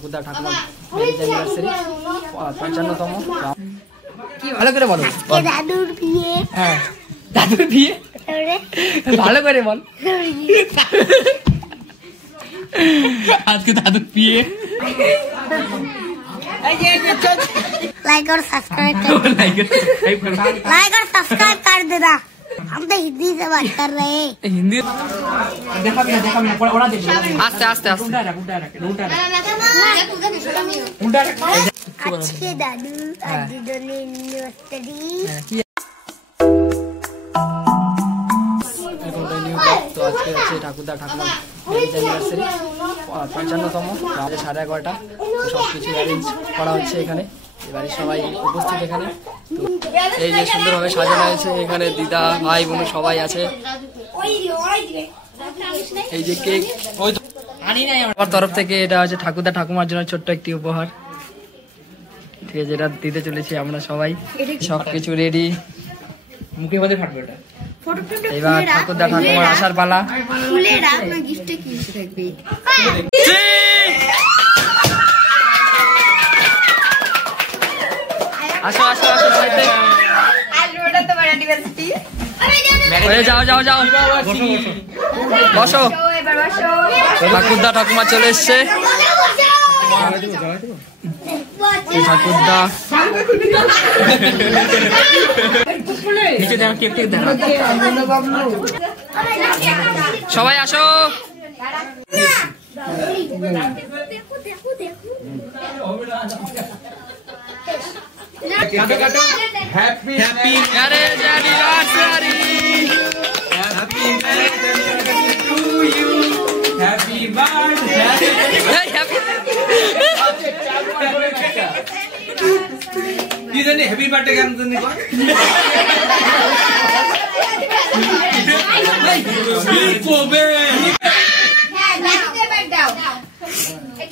ঠাকুরদা ঠাকুমার marriage anniversary 55তম। কি ভালো করে বলো। দাদুর বিয়ে। হ্যাঁ দাদুর বিয়ে ভালো করে বল। আজকে দাদুর বিয়ে। लाइक और सब्सक्राइब कर देना। हम तो हिंदी से बात कर रहे हैं। हिंदी देखा भी ना पढ़ा दे। आस्ते आस्ते आस्ते आज के दादू आज दोनों यूनिवर्सिटी। তো আজকে হচ্ছে ঠাকুরদা ঠাকুমার ম্যারেজ অ্যানিভার্সারি 55তম। রাত 11:30 সব কিছু অ্যারেঞ্জ করা হচ্ছে এখানে। এবারে সবাই উপস্থিত এখানে। তো এই যে সুন্দরভাবে সাজানো হয়েছে, এখানে দিদা ভাই বোন সবাই আছে। এই যে কেক ওই আমার তরফ থেকে এটা হচ্ছে ঠাকুরদা ঠাকুমার জন্য ছোট্ট একটি উপহার। ঠিক আছে, এটা দিতে চলেছি আমরা সবাই। সবকিছু রেডি। মুখে মধ্যে ফাটবে এটা। এবার ঠাকুরদা ঠাকুমার আসার পালা। আসো আসো আসো যাও যাও যাও বসো। ঠাকুরদা ঠাকুমা চলে এসছে। ঠাকুরদা সবাই আসো। Happy marriage anniversary. Happy marriage anniversary to you. Happy birthday. কি জানি হ্যাপি বার্থডে গান জানি কবে। হ্যাঁ লাইটে বাদ দাও।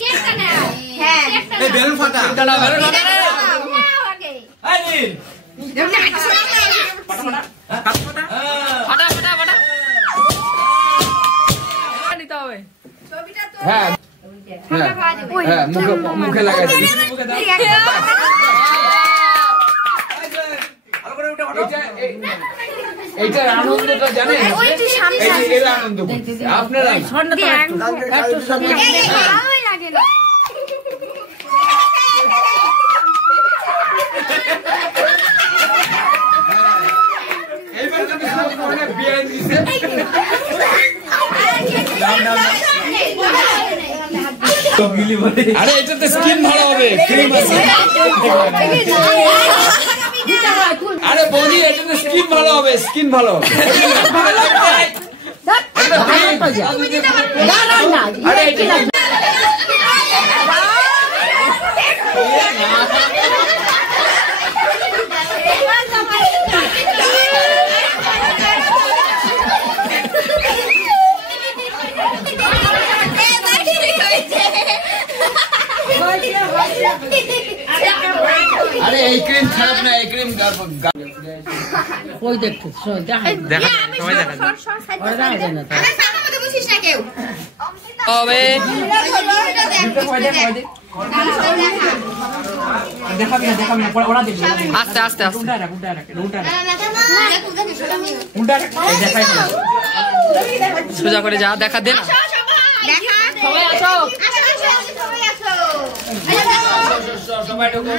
কেকটা নাও। হ্যাঁ এই বেলুন ফাটা। বেলুন ফাটা রে। আরে হ্যাঁ হ্যাঁ মুখে লাগাই দিবি। এইটার আনন্দটা জানেন, এই আনন্দ আপনারা আরে এটাতে স্কিন ভালো হবে, ক্রিম আছে। আরে বৌদি এটাতে স্কিন ভালো হবে, স্কিন ভালো হবে। আরে এই ক্রিম খারাপ না, এই ক্রিম ওই দেখতে দেখা দেখা সবাই দেখা যায় না। তবে আস্তে আস্তে আস্তে সোজা করে যা দেখা দে না। সবাই আসো সবাই ঢোকো।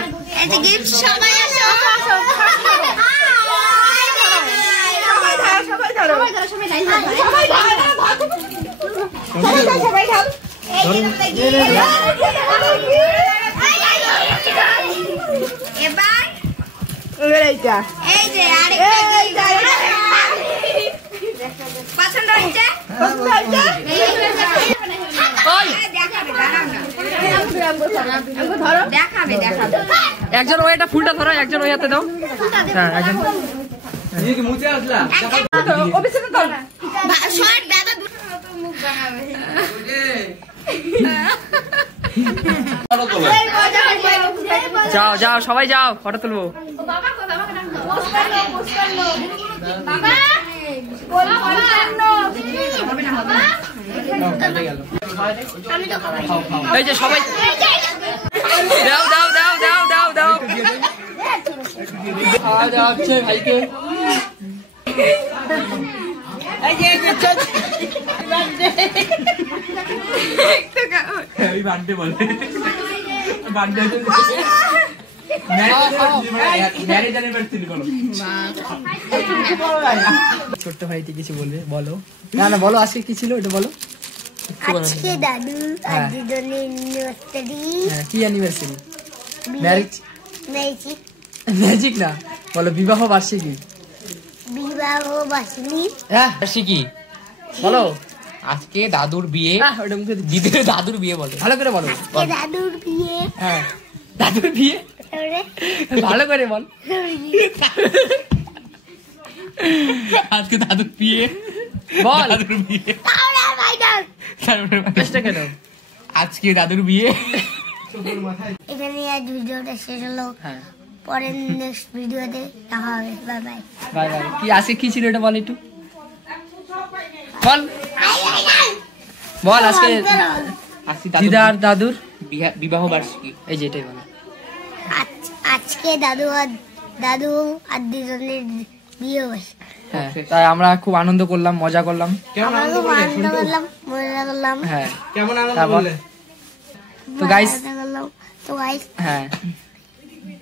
একজন ওই একটা ফুলটা ধরো, একজন ওই হাতে দাও। হ্যাঁ একজন মুছে আসলা যাও যাও সবাই যাও, ফটো তুলবো। এই যে সবাই খাওয়া দাওয়া হচ্ছে ভাইকে। ছোট্ট ভাইটি কিছু বলবে, বলো। না না বলো, আজকে কি ছিল এটা বলো। আজকে দাদু আর দিদনের অ্যানিভার্সারি। হ্যাঁ, কি অ্যানিভার্সারি? ম্যারেজ? ম্যাজিক ম্যাজিক না, বলো বিবাহ বার্ষিকী। বিবাহ বাসনি। হ্যাঁ বার্ষিকী বলো। আজকে দাদুর বিয়ে, ওটা মুখে দিদির দাদুর বিয়ে বলে, ভালো করে বলো। আজকে দাদুর বিয়ে। হ্যাঁ দাদুর বিয়ে, ওরে, ভালো করে বল। আজকে দাদুর বিয়ে, বল দাদুর বিয়ে, তাহলে আর ভাই দাও। চেষ্টা কেন। আজকে দাদুর বিয়ে। এখানে আজ ভিডিওটা শেষ হলো। হ্যাঁ পরের নেক্সট ভিডিওতে দেখা হবে। Bye bye. Bye bye. কি আজকে কি ছিল এটা বল একটু বল। বল আজকে আজকে দিদা আর দাদুর বিবাহ বার্ষিকী। এই যে এটাই বলো। আজকে দাদু আর দিদনের বিয়ে হয়েছে। হ্যাঁ তাই আমরা খুব আনন্দ করলাম, মজা করলাম। আমরা খুব আনন্দ করলাম, মজা করলাম। হ্যাঁ কেমন আনন্দ তারপর করলে? তো গাইস, মজা করলাম। তো গাইস হ্যাঁ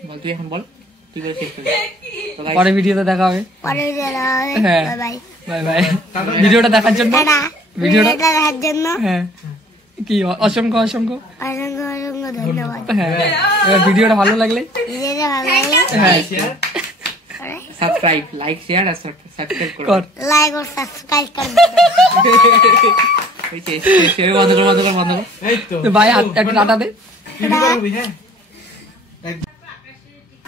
বল, তুই এখন বল, তুই বলে শেষ করবি। তো guys, পরে ভিডিওতে দেখা হবে। পরে দেখা হবে। হ্যাঁ। Bye bye. Bye bye. ভিডিওটা দেখার জন্য, টাটা। ভিডিওটা ভিডিওটা দেখার জন্য হ্যাঁ কি অসংখ্য অসংখ্য অসংখ্য অসংখ্য ধন্যবাদ। হ্যাঁ এবার ভিডিওটা ভালো লাগলে ভিডিওটা ভালো লাগলে হ্যাঁ সাবস্ক্রাইব, লাইক, শেয়ার আর সাবস্ক্রাইব করো। কর। লাইক और सब्सक्राइब कर दो। এই সে বন্ধ কর, বন্ধ কর, বন্ধ কর। এই তো তো ভাই একটা টাটা দে। টিভি করবি, হ্যাঁ?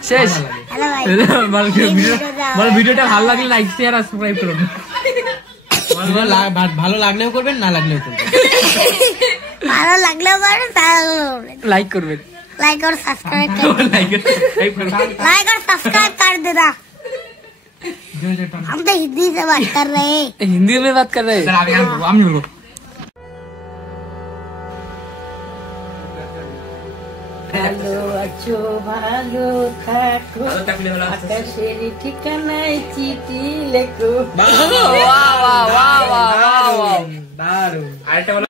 শেষ। हेलो भाई। বল ভিডিওটা ভালো লাগলে লাইক শেয়ার আর সাবস্ক্রাইব করুন। ভালো লাগলেও করবেন, না লাগলেও করবেন। ভালো লাগলেও করেন, তাহলে করবেন। লাইক করবেন। लाइक और सब्सक्राइब कर लाइक और सब्सक्राइब कर देना। हम तो हिंदी से बात कर रहे हैं। हिंदी में बात कर रहे हैं। আমি বলবো। ভালো আছো, ভালো থাকো, আকাশের ঠিকানায় চিঠি লেখো। वाह वाह वाह वाह वाह। দারুণ। আরেকটা বলো।